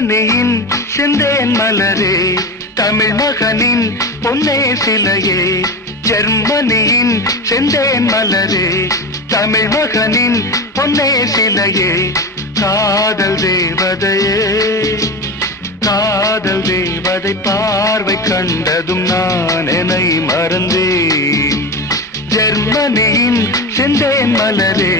ஜெர்மனியின் செந்தேன் மலரே, தமிழ் மகனின் பொன்னே சிலையே. ஜெர்மனியின் செந்தேன் மலரே, தமிழ் மகனின் பொன்னே சிலையே. காதல் தேவதையே, காதல் தேவதை பார்வை கண்டதும் நான் என்னை மறந்தேன். ஜெர்மனியின் செந்தேன் மலரே.